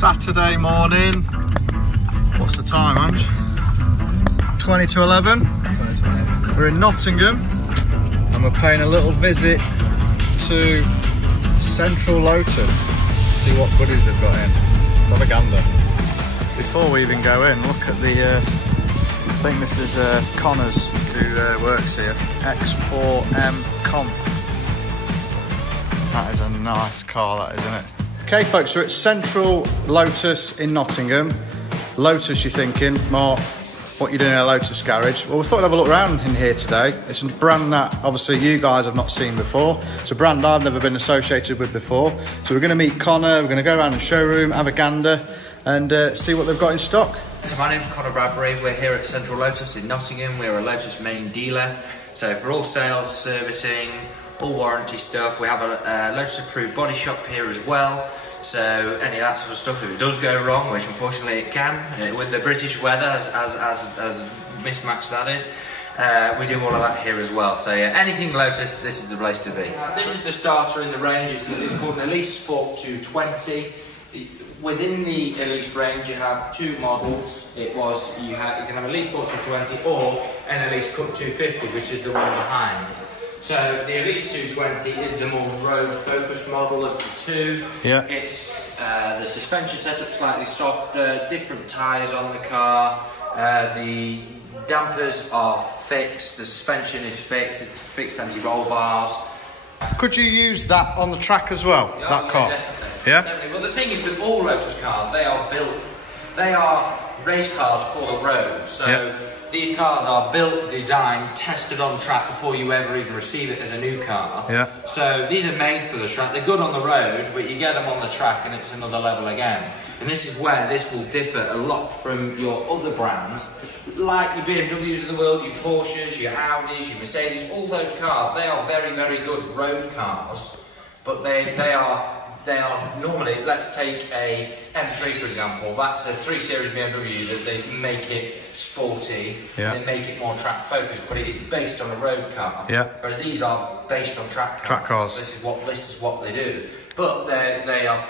Saturday morning. What's the time, Ange? 20 to 11. We're in Nottingham and we're paying a little visit to Central Lotus. See what goodies they've got in. Let's have a gander. Before we even go in, look at the, I think this is Connor's who works here. X4M Comp. That is a nice car, that is, isn't it? Okay folks, we're at Central Lotus in Nottingham. Lotus, you're thinking, Mark, what are you doing in a Lotus garage? Well, we thought we'd have a look around in here today. It's a brand that obviously you guys have not seen before. It's a brand I've never been associated with before. So we're going to meet Connor, we're going to go around the showroom, have a gander and see what they've got in stock. So my name's Connor Bradbury, we're here at Central Lotus in Nottingham. We're a Lotus main dealer. So for all sales, servicing, all warranty stuff, we have a Lotus approved body shop here as well. So any of that sort of stuff, if it does go wrong, which unfortunately it can, with the British weather as mismatched that is, we do all of that here as well. So yeah, anything Lotus, this is the place to be. This is the starter in the range. It's called an Elite Sport 220. Within the Elite range, you have two models. You can have Elite Sport 220 or an Elite Cup 250, which is the one behind. So the Elite 220 is the more road-focused model of the two. Yeah. It's the suspension setup slightly softer, different tyres on the car. The dampers are fixed. The suspension is fixed. It's fixed anti-roll bars. Could you use that on the track as well? Yeah, that car. Definitely. Yeah. Definitely. Well, the thing is with all Lotus cars, they are race cars for the road. So. Yeah. These cars are built, designed, tested on track before you ever even receive it as a new car. Yeah. So these are made for the track. They're good on the road, but you get them on the track and it's another level again. And this is where this will differ a lot from your other brands, like your BMWs of the world, your Porsches, your Audis, your Mercedes, all those cars. They are very, very good road cars, but they are normally, let's take a M3 for example, that's a 3 Series BMW that they make it sporty, yeah. They make it more track focused, but it is based on a road car, yeah. Whereas these are based on track cars. This is what they do, but they are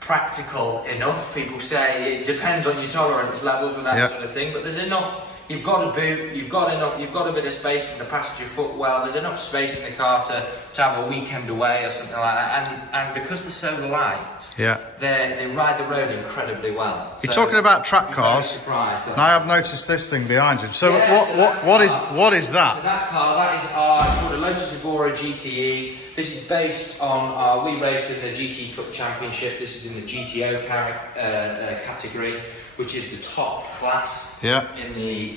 practical enough. People say it depends on your tolerance levels with that, yeah. Sort of thing, but there's enough. You've got a boot, you've got a bit of space in the passenger footwell, there's enough space in the car to have a weekend away or something like that, and because they're so light, yeah. they ride the road incredibly well. You're talking about track cars, and I have noticed this thing behind you. So yeah, what is that? So that car, it's called a Lotus Evora GTE. This is based on, we race in the GT Cup Championship, this is in the GTO category, which is the top class, yeah. in the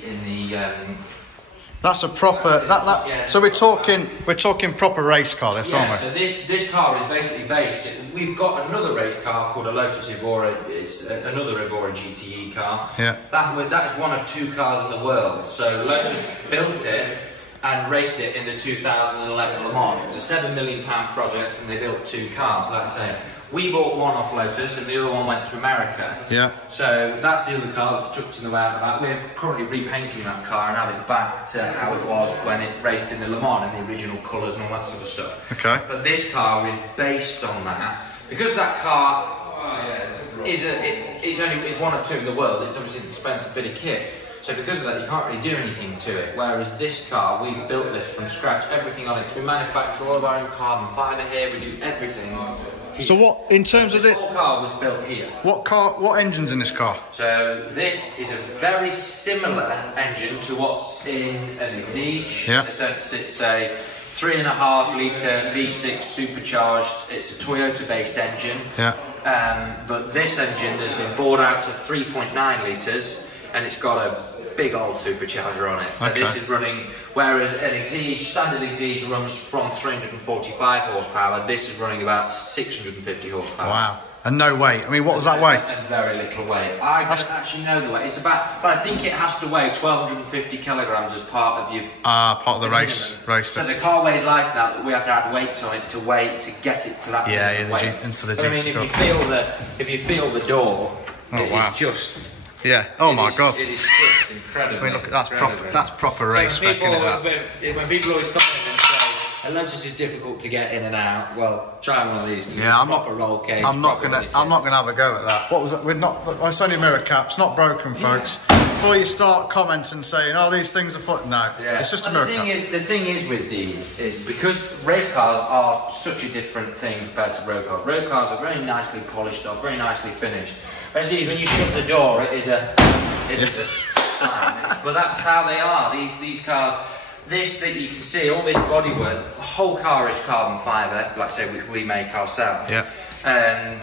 that's a proper yeah, so we're talking proper race car, this, yeah, aren't we? So this car is basically based. We've got another race car called a Lotus Evora. It's another Evora GTE car. Yeah. That is one of 2 cars in the world. So Lotus built it and raced it in the 2011 Le Mans. It was a £7 million project, and they built 2 cars. Like I say, we bought one off Lotus and the other one went to America. Yeah. So that's the other car that's tucked in the way out of that. We're currently repainting that car and have it back to how it was when it raced in the Le Mans, in the original colours and all that sort of stuff. Okay. But this car is based on that. Because that car is one of 2 in the world, it's obviously an expensive bit of kit. So because of that, you can't really do anything to it. Whereas this car, we built this from scratch, everything on it. We manufacture all of our own carbon fibre here, we do everything. So what, in terms of this whole car was built here. What engine's in this car? So this is a very similar engine to what's in an Exige. Yeah. In the sense it's a 3.5 litre V6 supercharged. It's a Toyota based engine. Yeah. But this engine has been bored out to 3.9 litres and it's got a big old supercharger on it. So okay. This is running, whereas an Exige, standard Exige runs from 345 horsepower, this is running about 650 horsepower. Wow. And no weight. I mean, what does that weigh? And very little weight. I don't actually know the weight. It's about, but I think it has to weigh 1,250 kilograms as part of your... part of the race. So the car weighs like that, but we have to add weights on it to get it to that weight. Into the but I mean, if you feel the door, it's just... Yeah. Oh my God. It is just incredible. I mean, look, that's proper race spec. When people always come in and say, A Lotus is difficult to get in and out. Well, try one of these. Yeah, I'm not a roll cage. I'm not gonna have a go at that. What was that? We're not. It's only mirror caps, not broken, folks. Before you start commenting saying, "Oh, these things are foot," no, it's just a mirror cap. The thing is with these is because race cars are such a different thing compared to road cars. Road cars are very nicely polished off, very nicely finished. Whereas these, when you shut the door, it is a sign. But that's how they are. These cars. This that you can see, all this bodywork, the whole car is carbon fibre, like I say, which we make ourselves. Yeah. And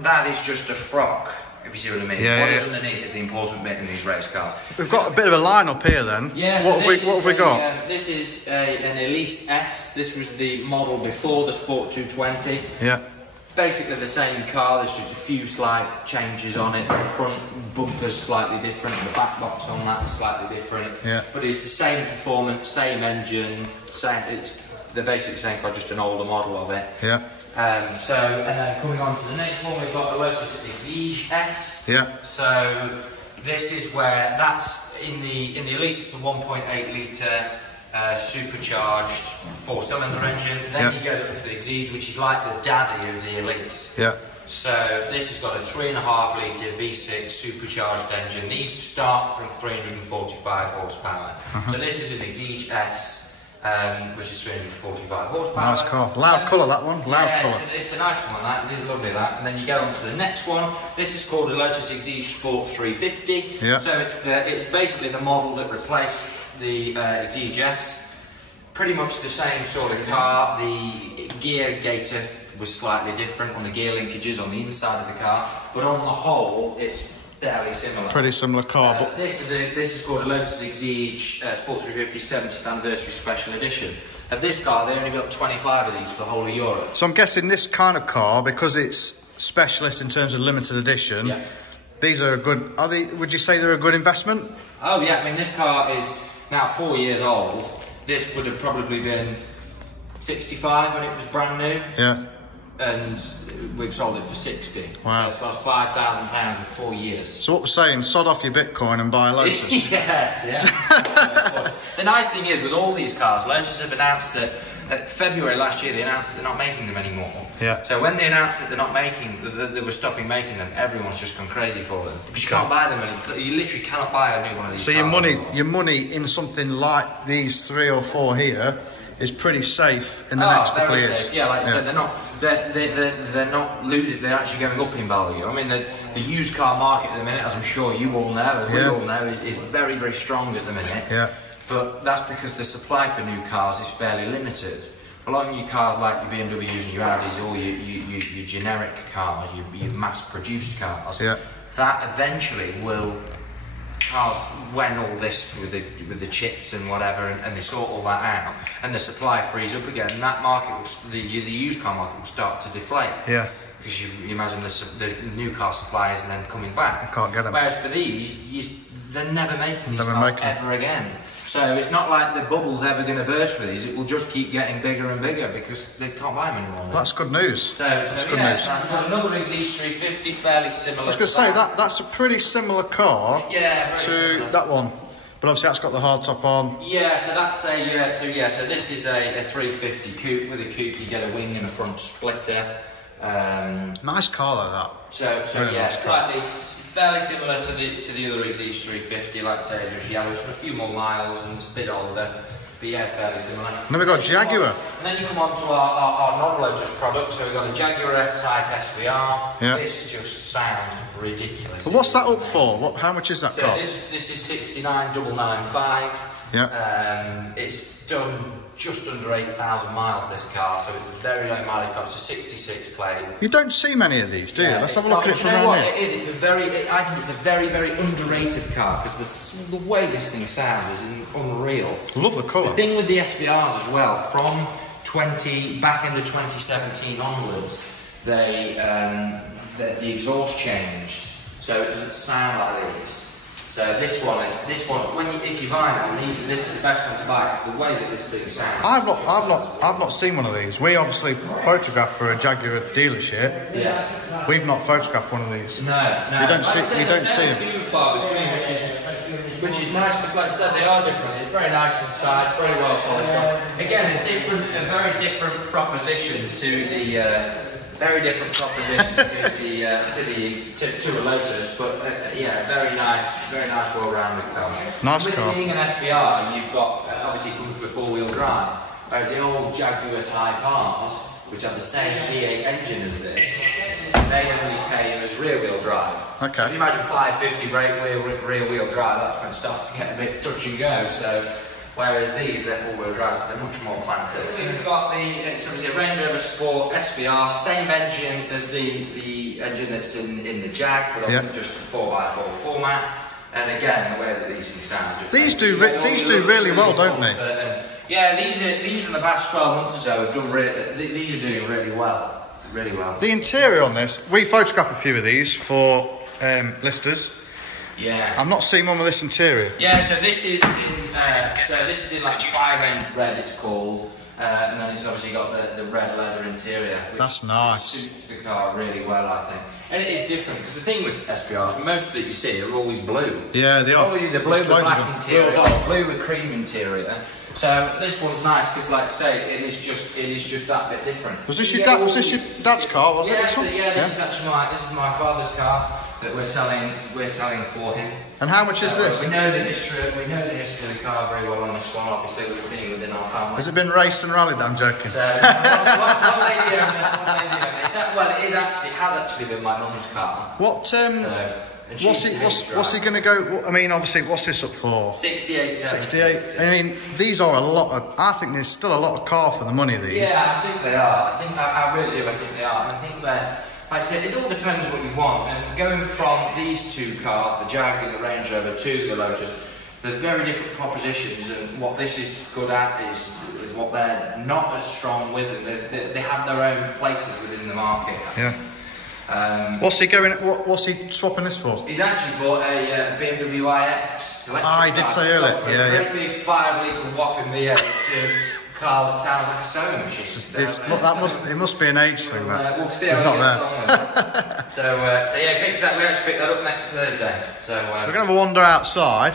that is just a frock, if you see what I mean. Yeah, what is underneath is the important bit in these race cars. We've got a bit of a line up here then. Yeah, what have we got? This is an Elise S. This was the model before the Sport 220. Yeah. Basically the same car, there's just a few slight changes on it. The front bumper's slightly different, the back box on that is slightly different. Yeah. But it's the same performance, same engine, they're basically the same car, just an older model of it. Yeah. And then coming on to the next one, we've got the Lotus Exige S. Yeah. So this is where that's in the Elise, it's a 1.8 litre supercharged 4-cylinder engine. Then you go up to the Exige, which is like the daddy of the Elise. Yeah. So this has got a 3.5 litre V6 supercharged engine. These start from 345 horsepower. So this is an Exige S, which is 345 horsepower. Nice car. Loud colour, that one. Loud colour. It's a nice one, that. It is lovely, that. And then you go on to the next one. This is called the Lotus Exige Sport 350. Yeah. So it's basically the model that replaced the Exige S. Pretty much the same sort of car. The gear gaiter was slightly different on the gear linkages on the inside of the car, but on the whole, it's fairly similar. Pretty similar car. But this is called a Lotus Exige Sport 350 70th Anniversary Special Edition. Of this car, they only built 25 of these for the whole of Europe. So I'm guessing this kind of car, because it's specialist in terms of limited edition, these are a good. Are they? Would you say they're a good investment? Oh yeah, I mean this car is now 4 years old. This would have probably been 65 when it was brand new. Yeah. And we've sold it for 60. Wow. So it's lost £5,000 in 4 years. So what we're saying, sod off your Bitcoin and buy a Lotus. Yes, yeah. The nice thing is with all these cars, Lotus have announced that February last year they announced that they're not making them anymore. Yeah. So when they announced that they're not making, that they were stopping making them, everyone's just gone crazy for them. Because you can't buy them anymore. You literally cannot buy a new one of these. So your money in something like these 3 or 4 here is pretty safe in the next couple of years. Safe. Yeah, like I said, they're not losing. They're actually going up in value. I mean, the used car market at the minute, as I'm sure you all know, as we all know, is very, very strong at the minute. Yeah. But that's because the supply for new cars is fairly limited. A lot of new cars, like your BMWs and your Audis, all your generic cars, your mass-produced cars, that eventually will. Cars, when all this with the chips and whatever, and they sort all that out, and the supply frees up again, that market, the used car market, will start to deflate. Yeah. Because you imagine the new car supply isn't then coming back. I can't get them. Whereas for these, they're never making these cars ever again. So it's not like the bubble's ever going to burst for these. It will just keep getting bigger and bigger because they can't buy them anymore. That's good news. That's good news. I've got another Exige 350, fairly similar. I was going to say that's a pretty similar car to that one, but obviously that's got the hardtop on. Yeah, so that's so this is a 350 coupe. With a coupe, you get a wing and a front splitter. Nice car like that. So nice fairly similar to the other Exige 350. Like I say, just yellow, for a few more miles and it's a bit older. But yeah, fairly similar. And then we've got Jaguar. And then you come on to our non-Lotus product. So we've got a Jaguar F-Type SVR. Yeah. This just sounds ridiculous. But what's that up for? How much is that car? This is 69,995. Yeah. It's done just under 8,000 miles, this car, so it's a very low mileage car. It's a 66 plate. You don't see many of these, do you? Let's have a look at it from around here. It is. It's I think it's a very, very underrated car because the way this thing sounds is unreal. Love the colour. The thing with the SVRs as well, from back into 2017 onwards, the exhaust changed, so it doesn't sound like these. So this one, if you buy one, this is the best one to buy because the way that this thing sounds. I've not seen one of these. We obviously photographed for a Jaguar dealership. Yes. We've not photographed one of these. No. You don't see them. Few and far between, which is which is nice because, like I said, they are different. It's very nice inside, very well polished on. Again, a very different proposition to the. Very different proposition to a Lotus, but yeah, very nice, well-rounded car. Nice With car. it being an SVR, you've got obviously it comes with four-wheel drive, whereas the old Jaguar Type R's, which have the same V8 engine as this, they only came as rear-wheel drive. Okay. If you imagine 550 rear-wheel drive, that's when it starts to get a bit touch and go. So. Whereas these, they're four-wheel drives, so they're much more planted. We've got it's obviously a Range Rover Sport SVR, same engine as the engine that's in the Jag, but obviously just a 4x4 format. And again, the way that these things sound. These do really well, don't they? Yeah, these in the past 12 months or so have done these are doing really well. Really well. The interior on this, we photographed a few of these for listers. Yeah. I've not seen one with this interior. Yeah, so this is in like fire range red, it's called, and then it's obviously got the red leather interior, which that's nice. Suits the car really well, I think. And it is different because the thing with SVRs, most that you see are always blue. Yeah, they are. Always the blue with black interior, or blue with cream interior. So this one's nice because, like I say, it is just that bit different. Was this your dad's car? Was it this one? Yeah, this is my father's car that we're selling for him. And how much is this? We know the history of the car very well on this one. Obviously, we've been within our family. Has it been raced and rallied? I'm joking. So, one lady owned it. Well, it has actually been my mum's car. What? What's he going to go? I mean, obviously, what's this up for? 68. 68. I mean, these are a lot of. I think there's still a lot of car for the money. These. Yeah, I think they are. I really do. I think they are. And I think they're. Like I said, it all depends what you want. And going from these two cars, the Jag and the Range Rover, to the Lotus, they're very different propositions. And what this is good at is what they're not as strong with, and they have their own places within the market. Yeah. What's he going? What's he swapping this for? He's actually bought a BMW iX. He did say earlier. Yeah, a great big 5-litre whopping V8 car that sounds like a sewing machine. It must be an age thing. We'll see how it gets on. So yeah, we actually pick that up next Thursday. So we're going to have a wander outside.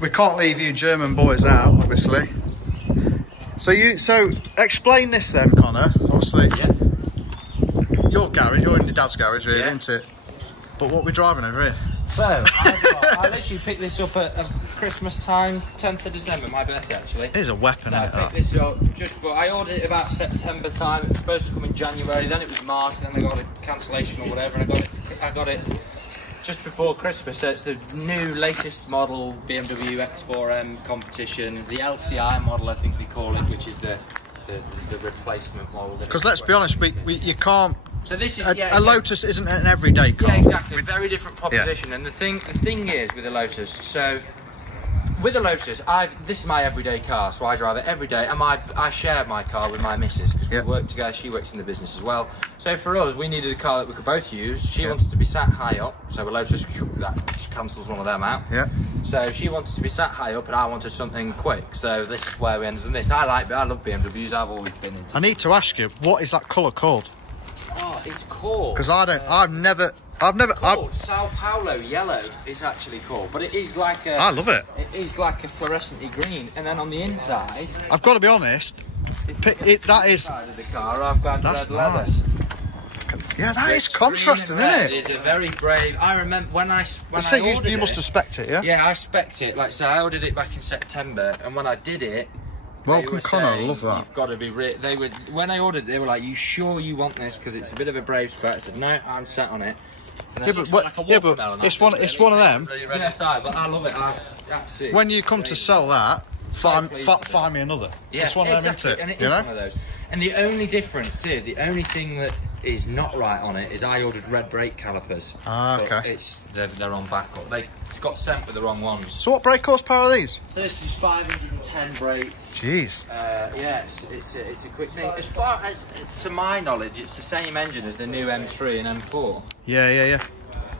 We can't leave you German boys out, obviously. So explain this then, Connor. Obviously, your garage, you're in your dad's garage, really, isn't it? But what we're driving over here? So, I literally picked this up at Christmas time, 10th of December, my birthday actually. It is a weapon, so isn't it? I picked this up just before, I ordered it about September time, it was supposed to come in January, then it was March, then I got a cancellation or whatever, and I got it just before Christmas. So it's the new latest model BMW X4M competition, the LCI model I think they call it, which is the replacement model. Because let's be honest, you can't. So this is a Lotus isn't an everyday car. Yeah, exactly. Very different proposition. Yeah. And the thing is with the Lotus. So with the Lotus, this is my everyday car, so I drive it every day, and I share my car with my missus because we work together. She works in the business as well. So for us, we needed a car that we could both use. She wanted to be sat high up, so a Lotus that cancels one of them out. Yeah. So she wanted to be sat high up, and I wanted something quick. So this is where we ended on this. I love BMWs. I've always been into. I need to ask you, what is that colour called? Oh, it's called. Because I've never. Sao Paulo yellow. It's actually called, but it is like a. I love it. It is like a fluorescenty green, and then on the inside. I've got to be honest. That is. Inside of the car, I've got that's red nice. leather. Yeah, that is contrasting, isn't it? It's a very brave. I remember when I ordered you must have spec'd it, yeah? Yeah, I spec'd it. Like so, I ordered it back in September, and when I did it. Welcome, Connor. I love that. You've got to be. When I ordered, they were like, "You sure you want this? Because it's a bit of a brave spec." I said, "No, I'm set on it." Yeah, but it's one of them. But I love it. Absolutely. When you come to sell that, find me another. Yeah, it's one of them, isn't it? And it is one of those. And the only difference is the only thing that is not right on it is I ordered red brake calipers. Ah, okay. They're on backup. It's got sent with the wrong ones. So what brake horsepower are these? So this is 510 brake. Jeez. Yeah, it's a quick thing. As far as to my knowledge, it's the same engine as the new M3 and M4. Yeah.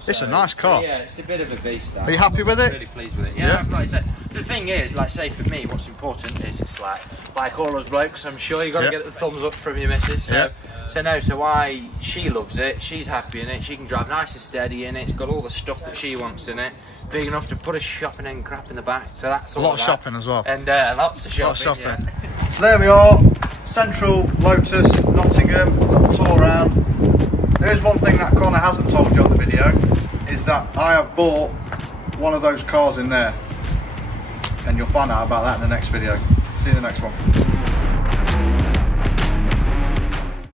It's a nice car. Yeah, it's a bit of a beast. That. Are you happy with it? I'm really pleased with it. Yeah, like I said, the thing is, like say for me, what's important is it's like like all us blokes, I'm sure. You got to Yep. get the thumbs up from your missus. So, Yep. so why she loves it, she's happy in it, she can drive nice and steady in it, it's got all the stuff that she wants in it, big enough to put a shopping and crap in the back, so that's all A lot of that. shopping as well. And lots of shopping. A lot of shopping. Yeah. So there we are, Central Lotus, Nottingham, little tour around. There is one thing that Connor hasn't told you on the video, is that I have bought one of those cars in there. And you'll find out about that in the next video. See you in the next one.